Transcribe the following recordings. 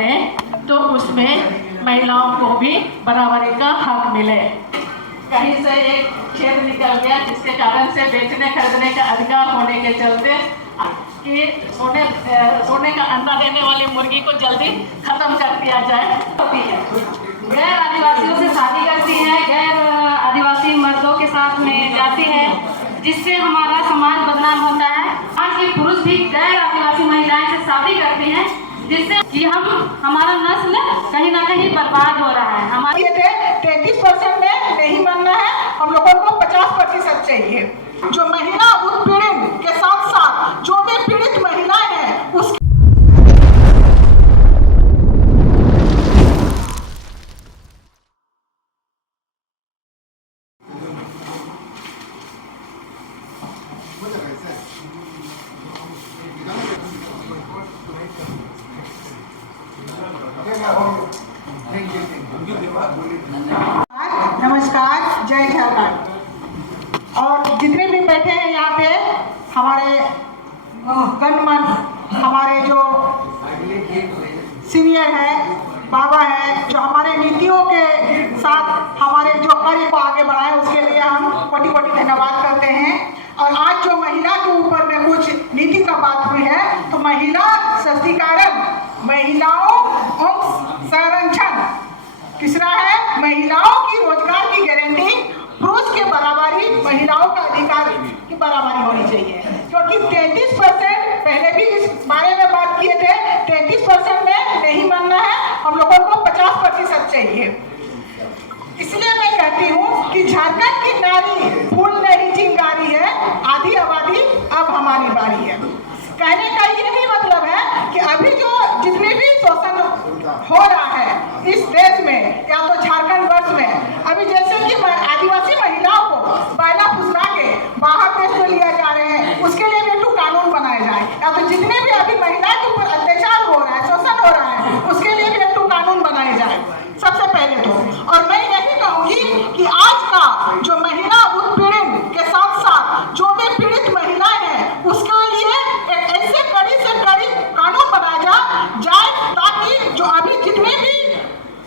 बने तो उसमें महिलाओं को भी बराबरी का हक मिले। कहीं से एक खेत निकल गया जिसके कारण से बेचने खरीदने का अधिकार होने के चलते कि सोने का अंडा देने वाली मुर्गी को जल्दी खत्म कर दिया जाए। होती है गैर आदिवासियों से शादी करती है, गैर आदिवासी मर्दों के साथ में जाती है, जिससे हमारा समाज बदनाम होता है। आज के पुरुष भी गैर आदिवासी महिलाएं से शादी करते हैं, जिससे कि हमारा नस्ल कहीं ना कहीं बर्बाद हो रहा है। हमारे 33% में नहीं मानना है, हम लोगों को 50% चाहिए। जो महिला उत्पीड़न के साथ साथ जो भी पीड़ित महिलाएं हैं उसके नमस्कार, जय झारखंड। और जितने भी बैठे हैं यहाँ पे हमारे गणमान्य, हमारे जो सीनियर है, बाबा है, जो हमारे नीतियों के साथ हमारे जो कार्य को आगे बढ़ाए, उसके लिए हम कोटि कोटि धन्यवाद करते हैं। और आज जो महिला के ऊपर में कुछ नीति का बात हुई है, तो महिला सशक्तिकरण, महिलाओं संरक्षण, तीसरा है महिलाओं की रोजगार की गारंटी, पुरुष के बराबरी, महिलाओं का अधिकार की बराबरी होनी चाहिए। क्योंकि 33% पहले भी इस बारे में बात किए थे, 33% में नहीं मानना है, हम लोगों को 50% चाहिए। इसलिए मैं कहती हूँ कि झारखंड की नारी फूल नहीं चिंगारी है, आधी आबादी अब हमारी बारी है। कहने का यही मतलब है कि अभी जो जितने भी शोषण हो रहा है इस देश में या तो झारखंड वर्ष में, अभी जैसे कि आदिवासी महिलाओं को बैला फुसला के बाहर देश में लिया जा रहे हैं, उसके लिए भी एक कानून बनाया जाए। या तो जितने भी अभी महिला के ऊपर अत्याचार हो रहा है, शोषण हो रहा है, उसके लिए भी एक कानून बनाया जाए सबसे पहले तो। और मैं यही कहूंगी कि आज का जो महिला उत्पीड़न के साथ साथ जो भी पीड़ित महिलाएं हैं उसके लिए एक ऐसे कड़ी से कड़ी कानून बनाया जाए ताकि जो अभी जितने भी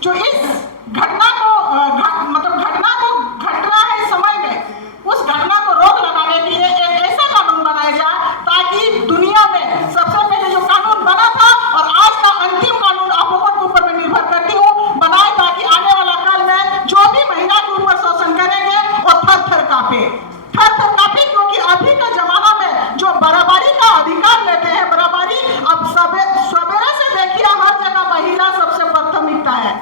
जो इस घटना को घट रहा है इस समय में, उस घटना को रोक लगाने के लिए एक ऐसा कानून बनाया जाए ताकि दुनिया में सबसे पहले जो कानून बना था और आज का अंतिम कानून आप लोगों के ऊपर मैं निर्भर करती हूँ बनाए, ताकि आने वाला काल में जो भी महिला के ऊपर शोषण करेंगे वो थर थर कांपे। क्योंकि अभी के जमाना में जो बराबरी का अधिकार लेते हैं, बराबरी अब सवेरे से देखिए हर जगह महिला सबसे प्राथमिकता है,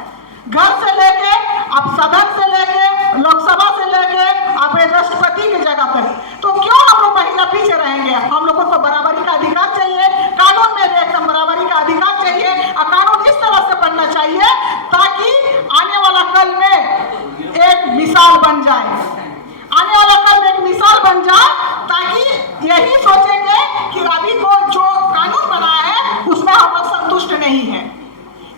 घर से लेके अब सदन से लेके लोकसभा से लेके अब राष्ट्रपति की जगह तक। तो क्यों हम लोग महिला पीछे रहेंगे? हम लोगों को बराबरी का अधिकार चाहिए, कानून में एकदम बराबरी का अधिकार चाहिए और कानून इस तरह से बनना चाहिए ताकि आने वाला कल में एक मिसाल बन जाए, आने वाला कल में एक मिसाल बन जाए, ताकि यही सोचेंगे कि अभी को जो कानून बना है उसमें हम लोग संतुष्ट नहीं है।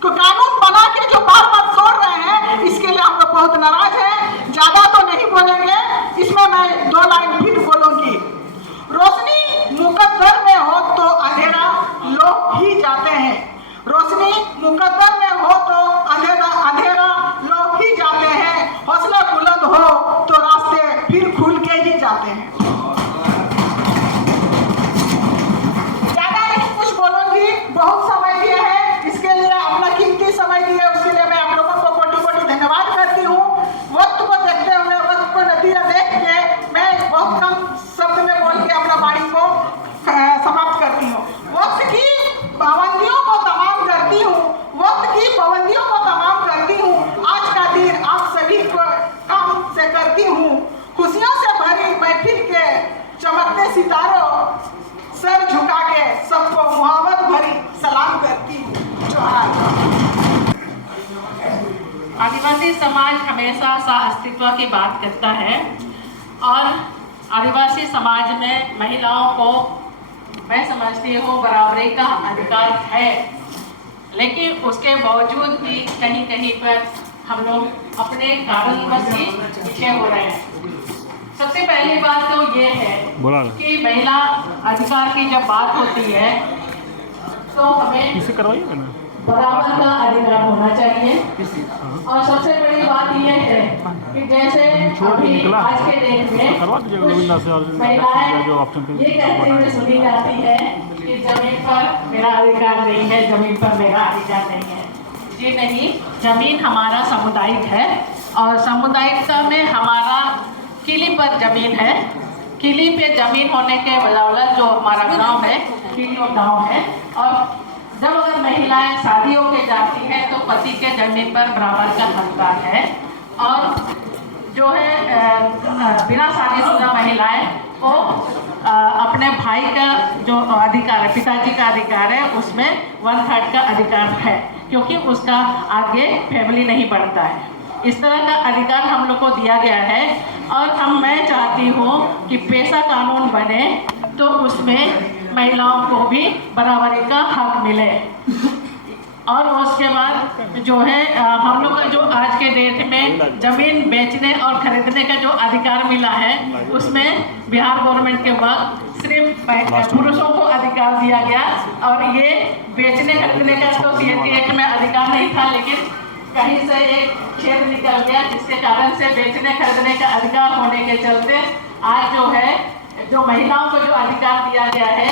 तो कानून बना के जो बार बार छोड़ रहे हैं, इसके लिए हम लोग बहुत नाराज हैं। ज्यादा तो नहीं बोलेंगे, इसमें मैं 2 लाइन फिर बोलूंगी। रोशनी मुकद्दर में हो तो अंधेरा लोग ही जाते हैं, रोशनी मुकद्दर में हो तो अंधेरा लोग ही जाते हैं, हौसला बुलंद हो तो रास्ते फिर खुल के ही जाते हैं। ज्यादा नहीं कुछ बोलूंगी, बहुत समय दिया है, इसके लिए अपना कीमती समय दिया, उसके लिए मैं आप लोगों को कोटि कोटि धन्यवाद करती हूँ। वक्त को देखते हुए, वक्त को नतीजा देख के मैं बहुत कम शब्द में बोल के अपना वाणी को समाप्त करती हूँ। वक्त की पाबंदियों को तमाम करती हूँ, वक्त की पाबंदियों को तमाम करती हूँ, आज का दिन आप सभी को काम से करती हूँ, खुशियों से भरी महफिल के चमकते सितारों सर झुका के सबको मोहब्बत भरी सलाम करती हूँ। जोहार। आदिवासी समाज हमेशा अस्तित्व की बात करता है और आदिवासी समाज में महिलाओं को मैं समझती हूँ बराबरी का अधिकार है, लेकिन उसके बावजूद भी कहीं कहीं पर हम लोग अपने कारणवश ही पीछे हो रहे हैं। सबसे पहली बात तो ये है कि महिला अधिकार की जब बात होती है तो हमें बराबर का अधिकार होना चाहिए। और सबसे बड़ी बात यह है कि जैसे अभी आज के डेट में महिलाएं ये कहते हुए सुनी जाती है कि जमीन पर मेरा अधिकार नहीं है, जमीन पर मेरा अधिकार नहीं है। जी नहीं, जमीन हमारा सामुदायिक है और सामुदायिकता में हमारा किली पर जमीन है। किली पे जमीन होने के बदौलत जो हमारा गांव है किली गांव है, और जब अगर महिलाएं शादी होके जाती हैं तो पति के जमीन पर बराबर का हकदार है। और जो है बिना शादीशुदा महिलाएं को अपने भाई का जो अधिकार है, पिताजी का अधिकार है, उसमें 1/3 का अधिकार है, क्योंकि उसका आगे फैमिली नहीं बढ़ता है। इस तरह का अधिकार हम लोग को दिया गया है। और मैं चाहती हूँ कि पेशा कानून बने तो उसमें महिलाओं को भी बराबरी का हक मिले। और उसके बाद जो है हम लोग का जो आज के डेट में ज़मीन बेचने और खरीदने का जो अधिकार मिला है, उसमें बिहार गवर्नमेंट के वक्त सिर्फ पुरुषों को अधिकार दिया गया। और ये बेचने खरीदने का तो CAT एक्ट में अधिकार नहीं था, लेकिन कहीं से एक छेद निकल गया, जिसके कारण से बेचने खरीदने का अधिकार होने के चलते आज जो है जो महिलाओं को जो अधिकार दिया गया है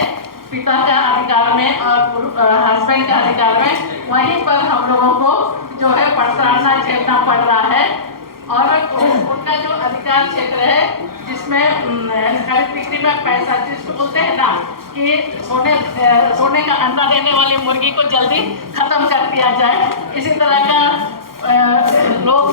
पिता का अधिकार में और हस्बैंड का अधिकार में, वहीं पर हम लोगों को जो है पड़तालना झेलना पड़ रहा है। और उनका जो अधिकार क्षेत्र है जिसमें खरीद बिक्री में पैसा, जिसको बोलते हैं ना कि सोने का अंडा देने वाली मुर्गी को जल्दी खत्म कर दिया जाए, इसी तरह का लोग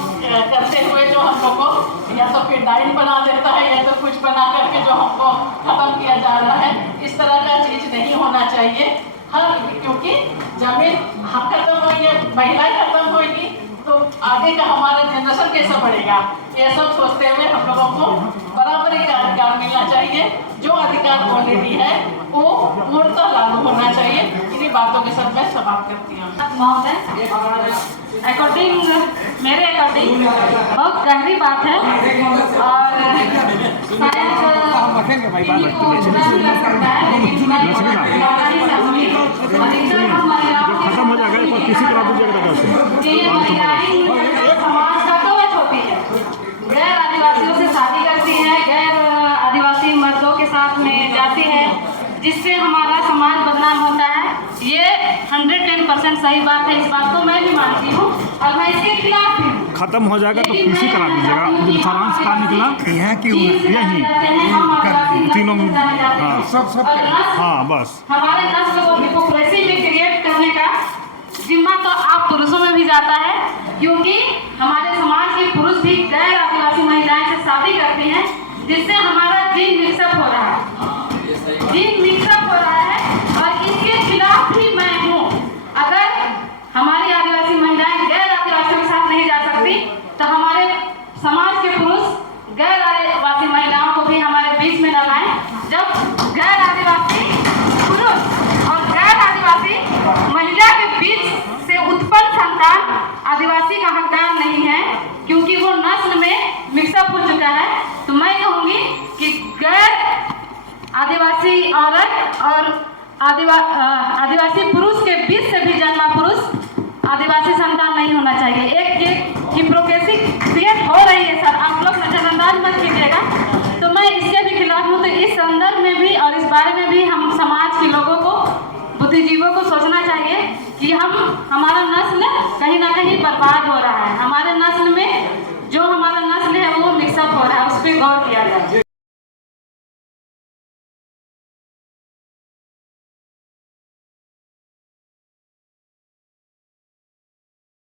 करते हुए जो हम लोग को या तो फिर डाइन बना देता है या तो कुछ बना करके जो हमको खत्म किया जा रहा है। इस तरह का चीज नहीं होना चाहिए। क्योंकि जमीन हम खत्म होंगे, महिलाएं खत्म होगी, तो आगे का हमारा जनरेशन कैसे बढ़ेगा, ये सब सोचते हुए हम लोगों को बराबरी का अधिकार मिलना चाहिए। जो अधिकार ऑलरेडी है वो पूर्णतः लागू होना चाहिए। इन्हीं बातों के साथ मैं समाप्त करती हूँ। अकॉर्डिंग मेरे अकॉर्डिंग बहुत गहरी बात है और खत्म हो जाएगा पर किसी तरह समाज का कवच होती है। गैर आदिवासियों से शादी करती है, गैर आदिवासी मर्दों के साथ में जाती है, जिससे हमारा समाज बदनाम होता है। ये 110% सही बात है। इस बात को मैं भी मानती हूँ और मैं इसके खिलाफ भी हूँ। खत्म हो जाएगा तो पीसी करा दीजिएगा। जो सारांश का निकला यहाँ क्यों यही तीनों में सब हाँ बस हमारे नस्ल को हिपोक्रेसी में क्रिएट करने का जिम्मा तो आप पुरुषों में भी जाता है, क्योंकि हमारे समाज के पुरुष भी गैर आदिवासी महिलाएं से शादी करते हैं, जिससे हमारा जीन मिक्सअप हो रहा है। जीन मिक्सअप हो रहा है और इसके खिलाफ भी मैं हूँ। अगर हमारी आदिवासी महिलाएं गैर आदिवासियों के साथ नहीं जा सकती तो हमारे समाज के पुरुष गैर आदिवासी महिलाओं को भी हमारे बीच में न लाएं। जब गैर आदिवासी पुरुष और गैर आदिवासी महिला के बीच से उत्पन्न संतान आदिवासी का हकदार नहीं है, क्योंकि वो नस्ल में मिक्सअप हो चुका है। तो मैं कहूँगी कि गैर आदिवासी औरत और आदिवासी पुरुष के बीच से भी जन्मा पुरुष आदिवासी संतान नहीं होना चाहिए। एक हिपोक्रेसी क्रिएट हो रही है सर, आप लोग नजरअंदाज मत कीजिएगा। तो मैं इसके भी खिलाफ हूँ। तो इस संदर्भ में भी और इस बारे में भी हम समाज के लोगों को, बुद्धिजीवियों को सोचना चाहिए कि हमारा नस्ल कहीं ना कहीं बर्बाद हो रहा है। हमारे नस्ल में जो हमारा नस्ल है वो मिक्सअप हो रहा है, उस पर गौर किया जाए।